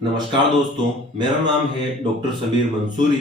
नमस्कार दोस्तों, मेरा नाम है डॉक्टर सबीर मंसूरी।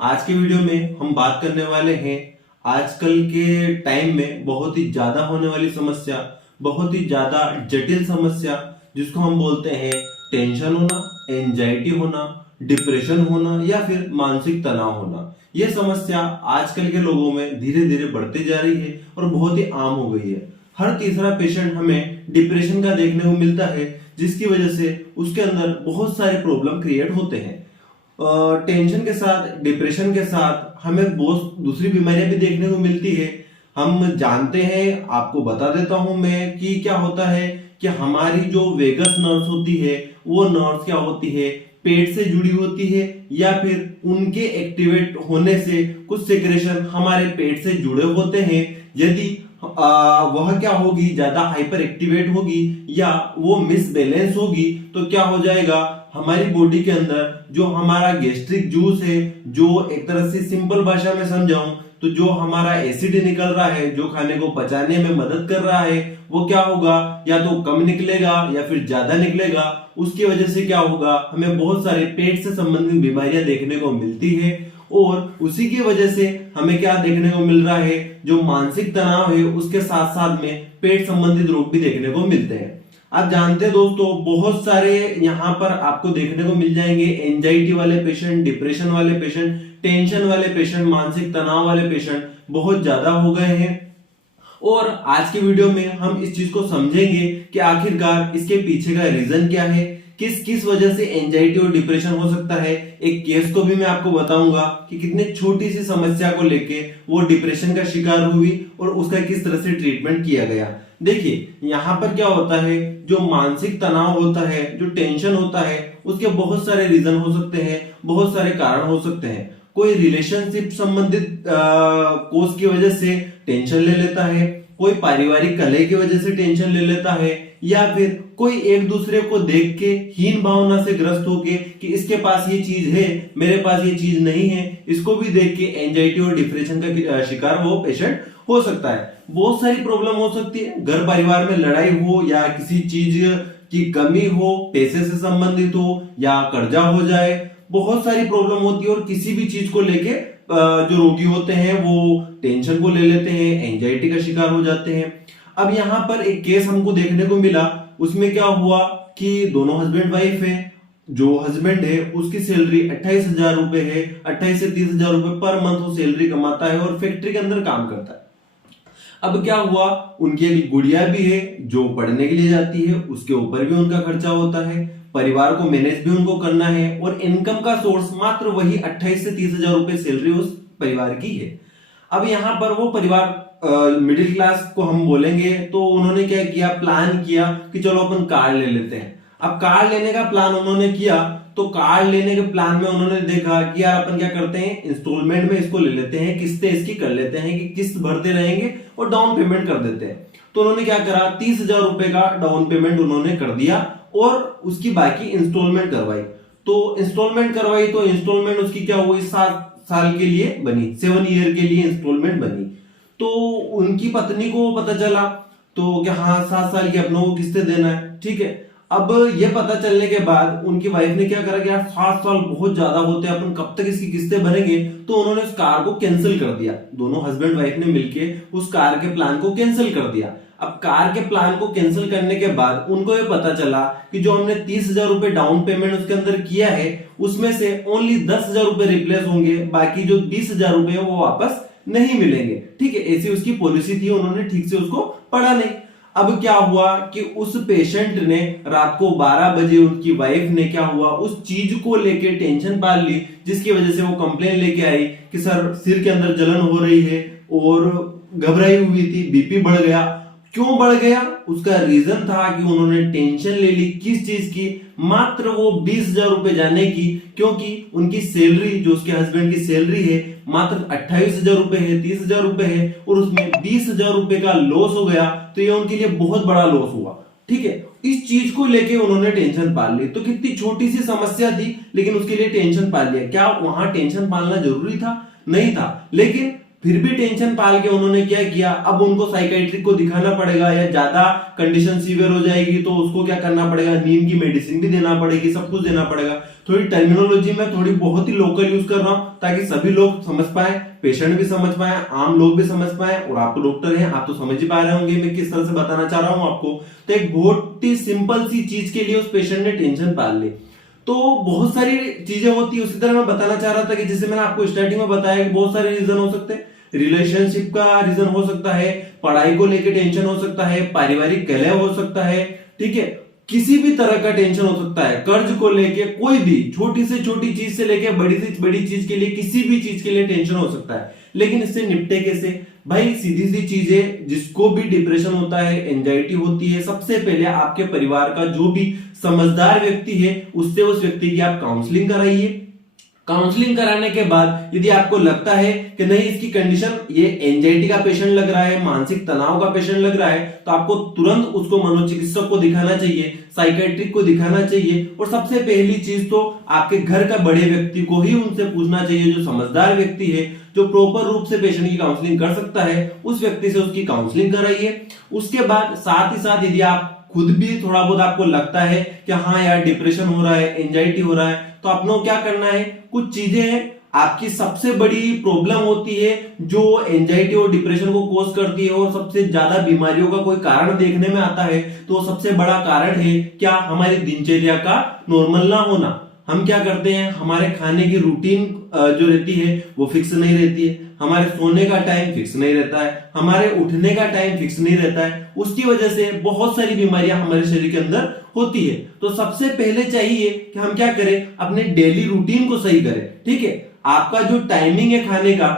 आज के वीडियो में हम बात करने वाले हैं आजकल के टाइम में बहुत ही ज्यादा होने वाली समस्या, बहुत ही ज्यादा जटिल समस्या जिसको हम बोलते हैं टेंशन होना, एंजाइटी होना, डिप्रेशन होना या फिर मानसिक तनाव होना। यह समस्या आजकल के लोगों में धीरे धीरे बढ़ती जा रही है और बहुत ही आम हो गई है। हर तीसरा पेशेंट हमें डिप्रेशन का देखने को मिलता है, जिसकी वजह से उसके अंदर बहुत सारे प्रॉब्लम क्रिएट होते हैं। टेंशन के साथ, डिप्रेशन के साथ हमें बहुत दूसरी बीमारियां भी देखने को मिलती है। हम जानते हैं, आपको बता देता हूं मैं कि क्या होता है कि हमारी जो वेगस नर्व्स होती है वो नर्व्स क्या होती है, पेट से जुड़ी होती है या फिर उनके एक्टिवेट होने से कुछ सेक्रेशन हमारे पेट से जुड़े होते हैं। यदि वह क्या होगी, ज्यादा हाइपर एक्टिवेट होगी या वो मिसबैलेंस होगी तो क्या हो जाएगा, हमारी बॉडी के अंदर जो हमारा गैस्ट्रिक जूस है, जो एक तरह से सिंपल भाषा में समझाऊं तो जो हमारा एसिड निकल रहा है, जो खाने को पचाने में मदद कर रहा है, वो क्या होगा, या तो कम निकलेगा या फिर ज्यादा निकलेगा। उसकी वजह से क्या होगा, हमें बहुत सारे पेट से संबंधित बीमारियां देखने को मिलती है और उसी की वजह से हमें क्या देखने को मिल रहा है, जो मानसिक तनाव है उसके साथ साथ में पेट संबंधित रोग भी देखने को मिलते हैं। आप जानते हैं दोस्तों, बहुत सारे यहाँ पर आपको देखने को मिल जाएंगे एंजाइटी वाले पेशेंट, डिप्रेशन वाले पेशेंट, टेंशन वाले पेशेंट, मानसिक तनाव वाले पेशेंट बहुत ज्यादा हो गए हैं। और आज के वीडियो में हम इस चीज को समझेंगे कि आखिरकार इसके पीछे का रीजन क्या है, किस किस वजह से एंजाइटी और डिप्रेशन हो सकता है। एक केस को भी मैं आपको बताऊंगा कि कितने छोटी सी समस्या को लेके वो डिप्रेशन का शिकार हुई और उसका किस तरह से ट्रीटमेंट किया गया। देखिए यहाँ पर क्या होता है, जो मानसिक तनाव होता है, जो टेंशन होता है, उसके बहुत सारे रीजन हो सकते हैं, बहुत सारे कारण हो सकते हैं। कोई रिलेशनशिप संबंधित कोर्स की वजह से टेंशन ले लेता है, कोई पारिवारिक कलह की वजह से टेंशन ले लेता है, या फिर कोई एक दूसरे को देख के हीन भावना से ग्रस्त होके कि इसके पास ये चीज है, मेरे पास ये चीज नहीं है, इसको भी देख के एंजाइटी और डिप्रेशन का शिकार वो पेशेंट हो सकता है। बहुत सारी प्रॉब्लम हो सकती है, घर परिवार में लड़ाई हो या किसी चीज की कमी हो, पैसे से संबंधित हो या कर्जा हो जाए, बहुत सारी प्रॉब्लम होती है। और किसी भी चीज को लेके जो रोगी होते हैं वो टेंशन को ले लेते हैं, एंजाइटी का शिकार हो जाते हैं। अब यहाँ पर एक केस हमको देखने को मिला, उसमें क्या हुआ कि दोनों हस्बैंड वाइफ है। जो हस्बैंड है उसकी सैलरी 28,000 रुपए है, 28 से 30,000 रुपए पर मंथ वो सैलरी कमाता है और फैक्ट्री के अंदर काम करता है। अब क्या हुआ, उनकी एक गुड़िया भी है जो पढ़ने के लिए जाती है, उसके ऊपर भी उनका खर्चा होता है, परिवार को मैनेज भी उनको करना है और इनकम का सोर्स मात्र वही 28 से 30,000 रुपए सैलरी उस परिवार की है। अब यहाँ पर वो परिवार मिडिल क्लास को हम बोलेंगे, तो उन्होंने क्या किया, प्लान किया कि चलो अपन कार ले लेते हैं। अब कार लेने का प्लान उन्होंने किया, तो कार लेने के प्लान में उन्होंने देखा कि यार अपन क्या करते हैं, इंस्टॉलमेंट में इसको ले लेते हैं, किस्तें इसकी कर लेते हैं कि किस्त भरते रहेंगे और डाउन पेमेंट कर देते हैं। तो उन्होंने क्या करा, 30,000 रुपए का डाउन पेमेंट उन्होंने कर दिया और उसकी बाकी इंस्टॉलमेंट करवाई। तो इंस्टॉलमेंट करवाई तो इंस्टॉलमेंट उसकी क्या हुई, 7 साल के लिए बनी, 7 ईयर के लिए इंस्टॉलमेंट बनी। तो उनकी पत्नी को पता चला तो क्या, हाँ 7 साल की अपनों को किस्तें देना है, ठीक है। अब ये पता चलने के बाद उनकी वाइफ ने क्या करा कि यार 7 साल बहुत ज्यादा होते हैं, अपन कब तक इसकी किस्तें भरेंगे। तो उन्होंने उस कार को कैंसिल कर दिया, दोनों हस्बैंड वाइफ ने मिलके उस कार के प्लान को कैंसिल कर दिया। अब कार के प्लान को कैंसिल करने के बाद उनको ये पता चला कि जो हमने 30,000 रुपए डाउन पेमेंट उसके अंदर किया है उसमें से ओनली 10,000 रुपए रिप्लेस होंगे, बाकी जो 20,000 रुपए है वो वापस नहीं मिलेंगे, ठीक है। ऐसी उसकी पॉलिसी थी, उन्होंने ठीक से उसको पढ़ा नहीं। अब क्या हुआ कि उस पेशेंट ने रात को 12 बजे उनकी वाइफ ने क्या हुआ, उस चीज को लेके टेंशन पाल ली, जिसकी वजह से वो कंप्लेन लेके आई कि सर सिर के अंदर जलन हो रही है और घबराई हुई थी, बीपी बढ़ गया। क्यों बढ़ गया, उसका रीजन था कि उन्होंने टेंशन ले ली, किस चीज की, मात्र वो 20,000 रुपए जाने की, क्योंकि उनकी सैलरी, जो उसके हस्बैंड की सैलरी है मात्र 28,000 रुपए है, 30,000 रुपए है और उसमें 20,000 रुपए का लॉस हो गया। तो ये उनके लिए बहुत बड़ा लॉस हुआ, ठीक है। इस चीज को लेके उन्होंने टेंशन पाल ली। तो कितनी छोटी सी समस्या थी लेकिन उसके लिए टेंशन पाल लिया। क्या वहां टेंशन पालना जरूरी था? नहीं था, लेकिन फिर भी टेंशन पाल के उन्होंने क्या किया, अब उनको साइकाइट्रिक को दिखाना पड़ेगा, या ज्यादा कंडीशन सीवियर हो जाएगी तो उसको क्या करना पड़ेगा, नींद की मेडिसिन भी देना पड़ेगी, सब कुछ देना पड़ेगा। थोड़ी टर्मिनोलॉजी में थोड़ी बहुत ही लोकल यूज कर रहा हूं ताकि सभी लोग समझ पाए, पेशेंट भी समझ पाए, आम लोग भी समझ पाए, और आप तो डॉक्टर हैं, आप तो समझ ही पा रहे होंगे मैं किस तरह से बताना चाह रहा हूं आपको। तो एक बहुत ही सिंपल सी चीज के लिए उस पेशेंट ने टेंशन पाल ली। तो बहुत सारी चीजें होती है। उसी तरह मैं बताना चाह रहा था कि जैसे मैंने आपको स्टार्टिंग में बताया कि बहुत सारे रीजन हो सकते हैं। रिलेशनशिप का रीजन हो सकता है, पढ़ाई को लेकर टेंशन हो सकता है, पारिवारिक कलह हो सकता है, ठीक है, किसी भी तरह का टेंशन हो सकता है, कर्ज को लेके, कोई भी छोटी से छोटी चीज से लेके बड़ी से बड़ी चीज के लिए, किसी भी चीज के लिए टेंशन हो सकता है। लेकिन इससे निपटे कैसे भाई? सीधी सी चीज है, जिसको भी डिप्रेशन होता है, एंजाइटी होती है, सबसे पहले आपके परिवार का जो भी समझदार व्यक्ति है उससे उस व्यक्ति की आप काउंसलिंग कराइए। काउंसलिंग कराने के बाद यदि आपको लगता है कि नहीं इसकी कंडीशन ये एंजाइटी का पेशेंट लग रहा है, मानसिक तनाव का पेशेंट लग रहा है, तो आपको तुरंत उसको मनोचिकित्सक को दिखाना चाहिए, साइकेट्रिक को दिखाना चाहिए। और सबसे पहली चीज तो आपके घर का बड़े व्यक्ति को ही उनसे पूछना चाहिए, जो समझदार व्यक्ति है, जो प्रॉपर रूप से पेशेंट की काउंसलिंग कर सकता है, उस व्यक्ति से उसकी काउंसलिंग कराइए। उसके बाद साथ ही साथ यदि आप खुद भी थोड़ा बहुत आपको लगता है कि हाँ यार डिप्रेशन हो रहा है, एंजाइटी हो रहा है, तो आपको क्या करना है, कुछ चीजें हैं आपकी सबसे बड़ी प्रॉब्लम होती है जो एंजाइटी और डिप्रेशन को कॉज करती है, और सबसे ज्यादा बीमारियों का कोई कारण देखने में आता है, तो सबसे बड़ा कारण है क्या, हमारी दिनचर्या का नॉर्मल ना होना। हम क्या करते हैं, हमारे खाने की रूटीन जो रहती है वो फिक्स नहीं रहती है, हमारे सोने का टाइम फिक्स नहीं रहता है, हमारे उठने का टाइम फिक्स नहीं रहता है, उसकी वजह से बहुत सारी बीमारियां हमारे शरीर के अंदर होती है। तो सबसे पहले चाहिए कि हम क्या करें, अपने डेली रूटीन को सही करें, ठीक है। आपका जो टाइमिंग है खाने का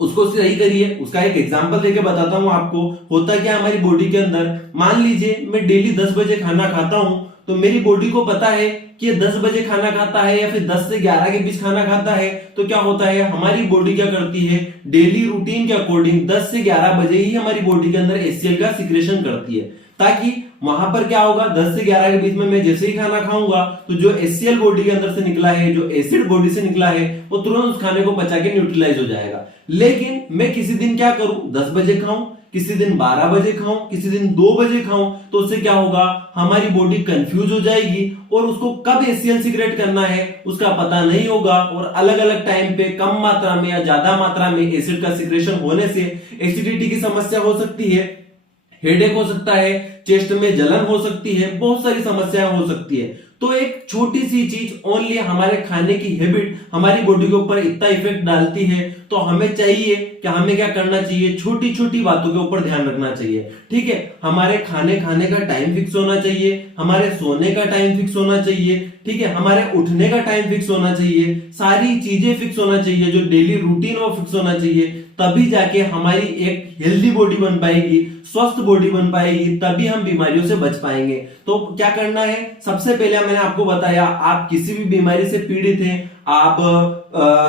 उसको सही करिए। उसका एक एग्जांपल देके बताता हूं आपको। होता क्या हमारी बॉडी के अंदर, मान लीजिए मैं डेली 10 बजे खाना खाता हूं, तो मेरी बॉडी को पता है कि 10 बजे खाना खाता है या फिर 10 से 11 के बीच खाना खाता है, तो क्या होता है, हमारी बॉडी क्या करती है, डेली रूटीन के अकॉर्डिंग 10 से 11 बजे ही हमारी बॉडी के अंदर HCl का सिक्रेशन करती है, ताकि वहां पर क्या होगा, 10 से 11 के बीच में मैं जैसे ही खाना खाऊंगा तो जो HCl बॉडी के अंदर से निकला है, जो एसिड बॉडी से निकला है, वो तुरंत उस खाने को पचा के न्यूट्रलाइज हो जाएगा। लेकिन मैं किसी दिन क्या करूं, 10 बजे खाऊं, किसी दिन 12 बजे खाऊं, किसी दिन 2 बजे खाऊं, तो उससे क्या होगा, हमारी बॉडी कंफ्यूज हो जाएगी और उसको कब HCl सीक्रेट करना है उसका पता नहीं होगा, और अलग अलग टाइम पे कम मात्रा में या ज्यादा मात्रा में एसिड का सीक्रेशन होने से एसिडिटी की समस्या हो सकती है, हेडेक हो सकता है, चेस्ट में जलन हो सकती है, बहुत सारी समस्याएं हो सकती है। तो एक छोटी सी चीज ओनली हमारे खाने की हैबिट हमारी बॉडी के ऊपर इतना इफेक्ट डालती है, तो हमें चाहिए कि हमें क्या करना चाहिए, छोटी छोटी बातों के ऊपर ध्यान रखना चाहिए, ठीक है। हमारे खाने का टाइम फिक्स होना चाहिए, हमारे सोने का टाइम फिक्स होना चाहिए, ठीक है, हमारे उठने का टाइम फिक्स होना चाहिए, सारी चीजें फिक्स होना चाहिए, जो डेली रूटीन वो फिक्स होना चाहिए, तभी जाके हमारी एक हेल्दी बॉडी बन पाएगी, स्वस्थ बॉडी बन पाएगी, तभी हम बीमारियों से बच पाएंगे। तो क्या करना है, सबसे पहले मैंने आपको बताया, आप किसी भी बीमारी से पीड़ित हैं, आप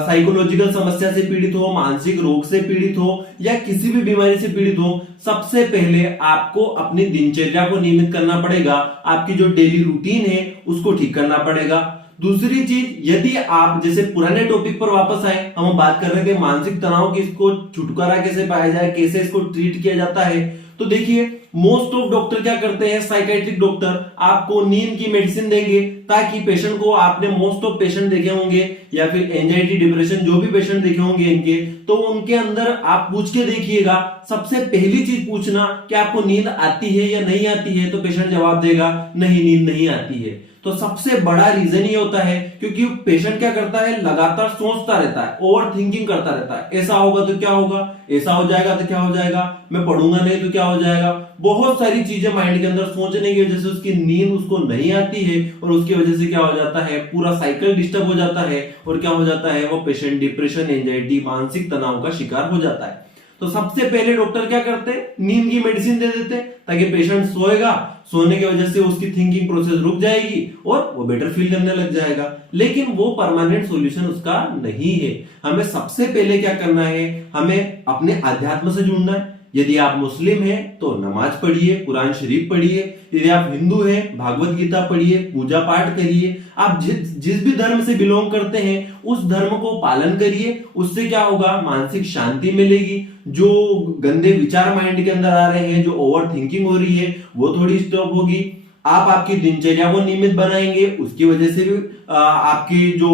साइकोलॉजिकल समस्या से पीड़ित हो, मानसिक रोग से पीड़ित हो, या किसी भी बीमारी से पीड़ित हो, सबसे पहले आपको अपनी दिनचर्या को नियमित करना पड़ेगा, आपकी जो डेली रूटीन है उसको ठीक करना पड़ेगा। दूसरी चीज, यदि आप जैसे पुराने टॉपिक पर वापस आए, हम बात कर रहे थे मानसिक तनाव की, इसको छुटकारा कैसे पाया जाए, कैसे इसको ट्रीट किया जाता है, तो देखिए मोस्ट ऑफ डॉक्टर क्या करते हैं, साइकाइट्रिक डॉक्टर आपको नींद की मेडिसिन देंगे, ताकि पेशेंट को, आपने मोस्ट ऑफ पेशेंट देखे होंगे या फिर एंजाइटी डिप्रेशन जो भी पेशेंट देखे होंगे इनके, तो उनके अंदर आप पूछ के देखिएगा, सबसे पहली चीज पूछना कि आपको नींद आती है या नहीं आती है, तो पेशेंट जवाब देगा नहीं, नींद नहीं आती है। तो सबसे बड़ा रीजन ये होता है क्योंकि पेशेंट क्या करता है, लगातार सोचता रहता है, ओवर थिंकिंग करता रहता है, ऐसा होगा तो क्या होगा, ऐसा हो जाएगा तो क्या हो जाएगा, मैं पढ़ूंगा नहीं तो क्या हो जाएगा, बहुत सारी चीजें माइंड के अंदर सोचने की वजह से उसकी नींद उसको नहीं आती है, और उसकी वजह से क्या हो जाता है, पूरा साइकिल डिस्टर्ब हो जाता है, और क्या हो जाता है, वो पेशेंट डिप्रेशन, एंजाइटी, मानसिक तनाव का शिकार हो जाता है। तो सबसे पहले डॉक्टर क्या करते हैं, नींद की मेडिसिन दे देते हैं, ताकि पेशेंट सोएगा, सोने की वजह से उसकी थिंकिंग प्रोसेस रुक जाएगी और वो बेटर फील करने लग जाएगा। लेकिन वो परमानेंट सॉल्यूशन उसका नहीं है। हमें सबसे पहले क्या करना है, हमें अपने अध्यात्म से जुड़ना है। यदि आप मुस्लिम हैं तो नमाज पढ़िए, कुरान शरीफ पढ़िए। यदि आप हिंदू हैं, भागवत गीता पढ़िए, पूजा पाठ करिए। आप जिस भी धर्म से बिलोंग करते हैं उस धर्म को पालन करिए। उससे क्या होगा, मानसिक शांति मिलेगी। जो गंदे विचार माइंड के अंदर आ रहे हैं, जो ओवर थिंकिंग हो रही है, वो थोड़ी स्टॉप होगी। आप आपकी दिनचर्या को नियमित बनाएंगे, उसकी वजह से भी आपकी जो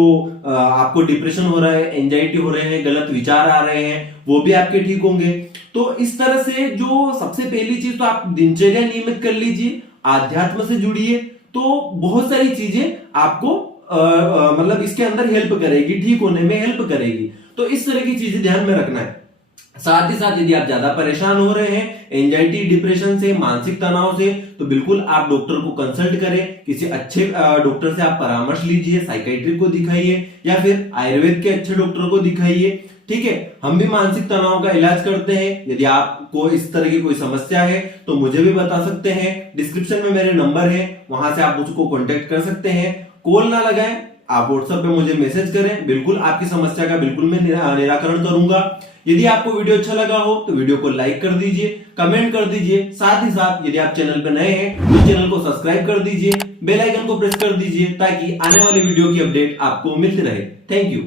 आपको डिप्रेशन हो रहा है, एंजाइटी हो रहे हैं, गलत विचार आ रहे हैं, वो भी आपके ठीक होंगे। तो इस तरह से जो सबसे पहली चीज तो आप दिनचर्या नियमित कर लीजिए, आध्यात्म से जुड़िए, तो बहुत सारी चीजें आपको मतलब इसके अंदर हेल्प करेगी, ठीक होने में हेल्प करेगी। तो इस तरह की चीजें ध्यान में रखना है। साथ ही साथ यदि आप ज्यादा परेशान हो रहे हैं एंजाइटी, डिप्रेशन से, मानसिक तनाव से, तो बिल्कुल आप डॉक्टर को कंसल्ट करें। किसी अच्छे डॉक्टर से आप परामर्श लीजिए, साइकेट्रिक को दिखाइए या फिर आयुर्वेद के अच्छे डॉक्टर को दिखाइए। ठीक है, हम भी मानसिक तनाव का इलाज करते हैं। यदि आपको इस तरह की कोई समस्या है तो मुझे भी बता सकते हैं। डिस्क्रिप्शन में मेरे नंबर है, वहां से आप मुझको कॉन्टेक्ट कर सकते हैं। कॉल ना लगाएं, आप व्हाट्सएप पे मुझे मैसेज करें, बिल्कुल आपकी समस्या का बिल्कुल मैं निराकरण करूंगा। यदि आपको वीडियो अच्छा लगा हो तो वीडियो को लाइक कर दीजिए, कमेंट कर दीजिए। साथ ही साथ यदि आप चैनल पर नए हैं तो चैनल को सब्सक्राइब कर दीजिए, बेल आइकन को प्रेस कर दीजिए ताकि आने वाले वीडियो की अपडेट आपको मिलती रहे। Thank you.